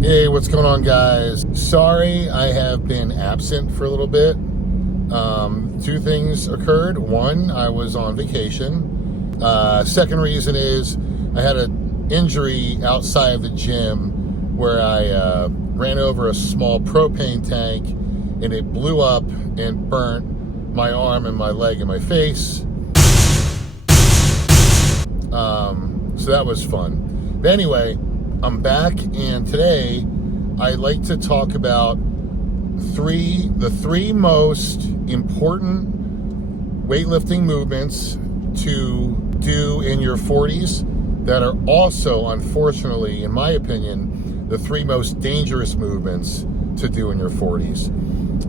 Hey, what's going on, guys? Sorry I have been absent for a little bit. Two things occurred. One, I was on vacation. Second reason is I had an injury outside of the gym where I ran over a small propane tank and it blew up and burnt my arm and my leg and my face. So that was fun. But anyway, I'm back, and today I'd like to talk about the three most important weightlifting movements to do in your 40s that are also, unfortunately, in my opinion, the three most dangerous movements to do in your 40s.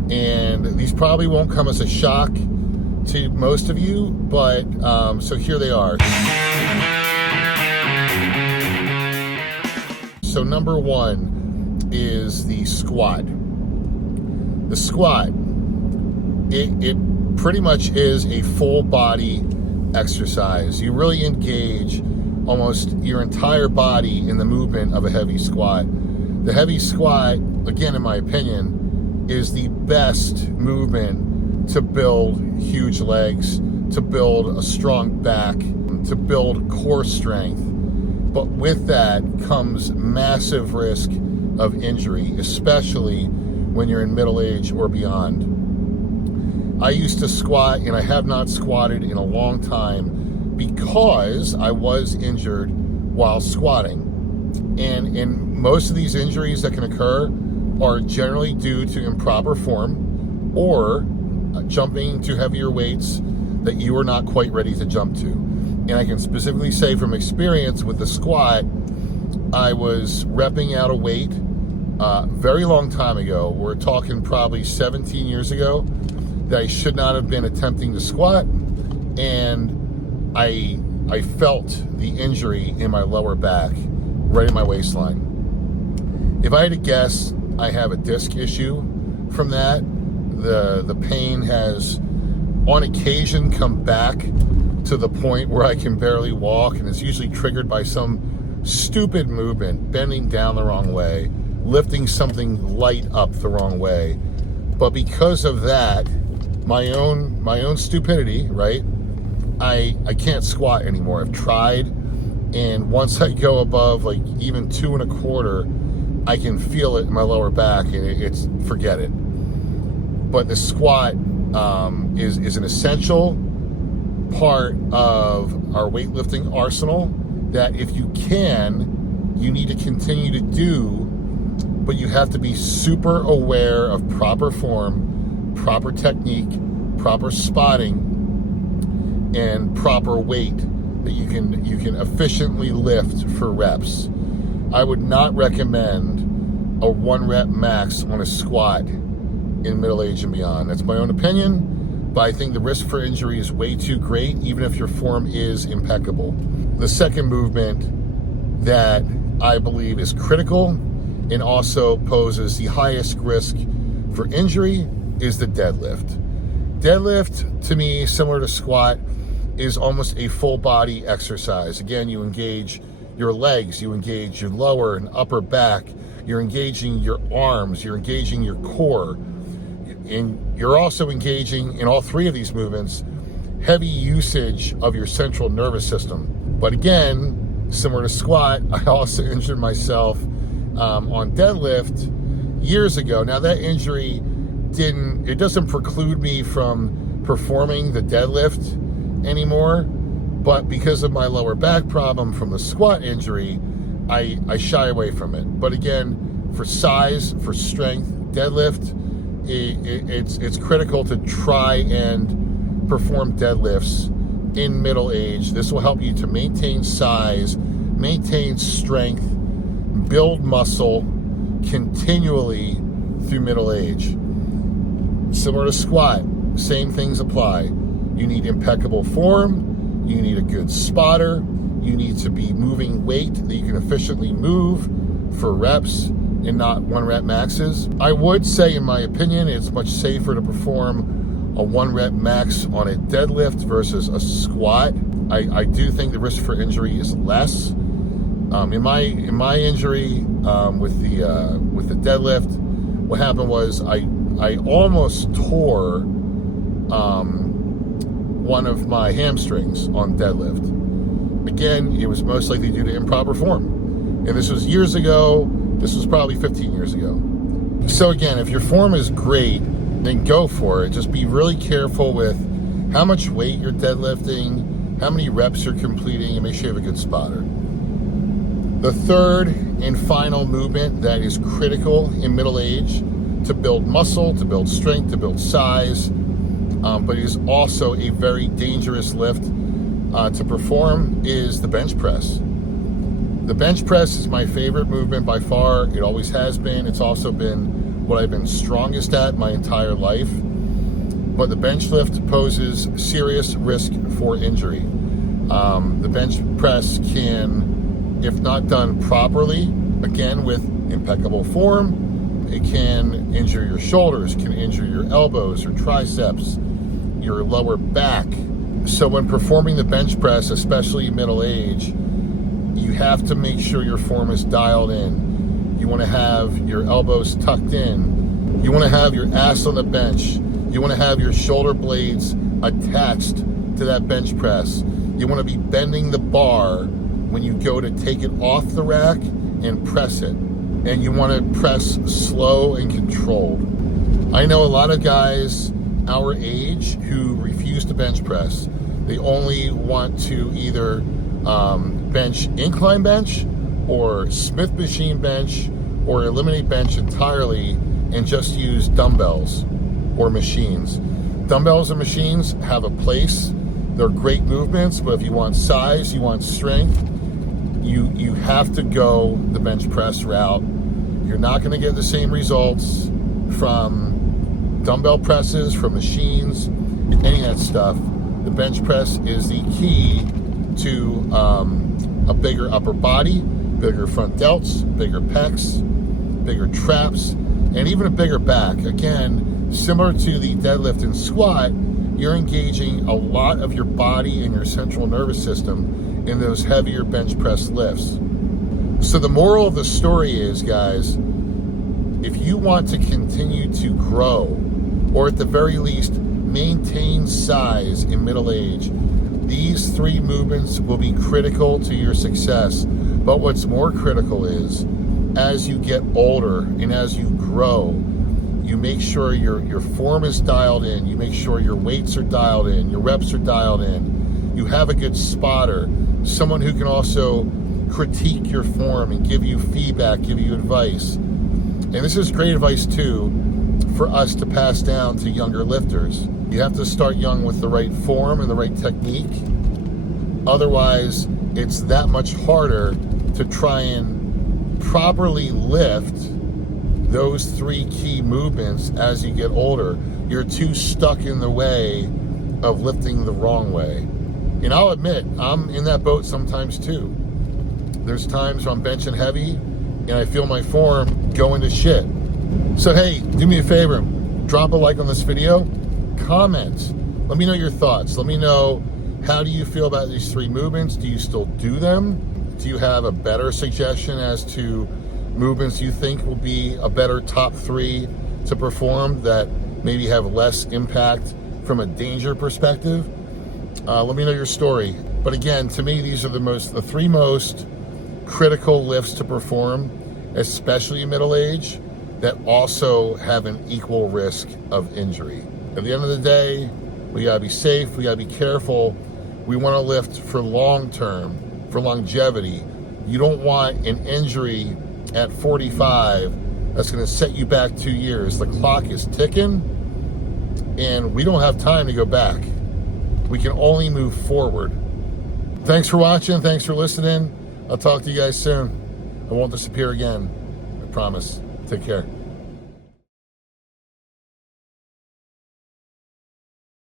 And these probably won't come as a shock to most of you, but so here they are. So number one is the squat. The squat, it pretty much is a full body exercise. You really engage almost your entire body in the movement of a heavy squat. The heavy squat, again, in my opinion, is the best movement to build huge legs, to build a strong back, to build core strength. But with that comes massive risk of injury, especially when you're in middle age or beyond. I used to squat, and I have not squatted in a long time because I was injured while squatting. And most of these injuries that can occur are generally due to improper form or jumping to heavier weights that you are not quite ready to jump to. And I can specifically say from experience with the squat, I was repping out a weight very long time ago. We're talking probably 17 years ago, that I should not have been attempting to squat, and I felt the injury in my lower back, right in my waistline. If I had to guess, I have a disc issue from that. The pain has on occasion come back to the point where I can barely walk, and it's usually triggered by some stupid movement, bending down the wrong way, lifting something light up the wrong way. But because of that, my own stupidity, right? I can't squat anymore. I've tried, and once I go above like even 2 1/4, I can feel it in my lower back, and it's forget it. But the squat is an essential part of our weightlifting arsenal that if you can, you need to continue to do, but you have to be super aware of proper form, proper technique, proper spotting, and proper weight that you can efficiently lift for reps. I would not recommend a 1 rep max on a squat in middle age and beyond. That's my own opinion. But I think the risk for injury is way too great, even if your form is impeccable. The second movement that I believe is critical and also poses the highest risk for injury is the deadlift. Deadlift, to me, similar to squat, is almost a full body exercise. Again, you engage your legs, you engage your lower and upper back, you're engaging your arms, you're engaging your core. And you're also engaging in all three of these movements heavy usage of your central nervous system. But again, similar to squat, I also injured myself on deadlift years ago. Now that injury doesn't preclude me from performing the deadlift anymore, but because of my lower back problem from the squat injury, I shy away from it. But again, for size, for strength, deadlift, it's critical to try and perform deadlifts in middle age. This will help you to maintain size, maintain strength, build muscle continually through middle age. Similar to squat, same things apply. You need impeccable form, you need a good spotter, you need to be moving weight that you can efficiently move for reps and not 1 rep maxes. I would say, in my opinion, it's much safer to perform a 1 rep max on a deadlift versus a squat. I do think the risk for injury is less, In my injury with the deadlift, what happened was I almost tore one of my hamstrings on deadlift. Again, it was most likely due to improper form, and this was years ago. This was probably 15 years ago. So again, if your form is great, then go for it. Just be really careful with how much weight you're deadlifting, how many reps you're completing, and make sure you have a good spotter. The third and final movement that is critical in middle age to build muscle, to build strength, to build size, but it is also a very dangerous lift to perform is the bench press. The bench press is my favorite movement by far. It always has been. It's also been what I've been strongest at my entire life. But the bench lift poses serious risk for injury. The bench press can, if not done properly, again with impeccable form, it can injure your shoulders, can injure your elbows or triceps, your lower back. So when performing the bench press, especially middle age, you have to make sure your form is dialed in. You want to have your elbows tucked in. You want to have your ass on the bench. You want to have your shoulder blades attached to that bench press. You want to be bending the bar when you go to take it off the rack and press it. And you want to press slow and controlled. I know a lot of guys our age who refuse to bench press. They only want to either bench incline bench or Smith machine bench or eliminate bench entirely and just use dumbbells or machines. Dumbbells and machines have a place. They're great movements, but if you want size, you want strength, you have to go the bench press route. You're not going to get the same results from dumbbell presses, from machines, any of that stuff. The bench press is the key to a bigger upper body, bigger front delts, bigger pecs, bigger traps, and even a bigger back. Again, similar to the deadlift and squat, you're engaging a lot of your body and your central nervous system in those heavier bench press lifts. So the moral of the story is, guys, if you want to continue to grow, or at the very least maintain size in middle age, these three movements will be critical to your success. But what's more critical is, as you get older and as you grow, you make sure your form is dialed in, you make sure your weights are dialed in, your reps are dialed in, you have a good spotter, someone who can also critique your form and give you feedback, give you advice. And this is great advice too for us to pass down to younger lifters. You have to start young with the right form and the right technique. Otherwise, it's that much harder to try and properly lift those three key movements as you get older. You're too stuck in the way of lifting the wrong way. And I'll admit, I'm in that boat sometimes too. There's times when I'm benching heavy and I feel my form going to shit. So hey, do me a favor, drop a like on this video, comment, let me know your thoughts. Let me know, how do you feel about these three movements? Do you still do them? Do you have a better suggestion as to movements you think will be a better top three to perform that maybe have less impact from a danger perspective? Let me know your story. But again, to me, these are the three most critical lifts to perform, especially in middle age, that also have an equal risk of injury. At the end of the day, we gotta be safe, we gotta be careful. We wanna lift for long term, for longevity. You don't want an injury at 45 that's gonna set you back 2 years. The clock is ticking and we don't have time to go back. We can only move forward. Thanks for watching, thanks for listening. I'll talk to you guys soon. I won't disappear again, I promise. Take care.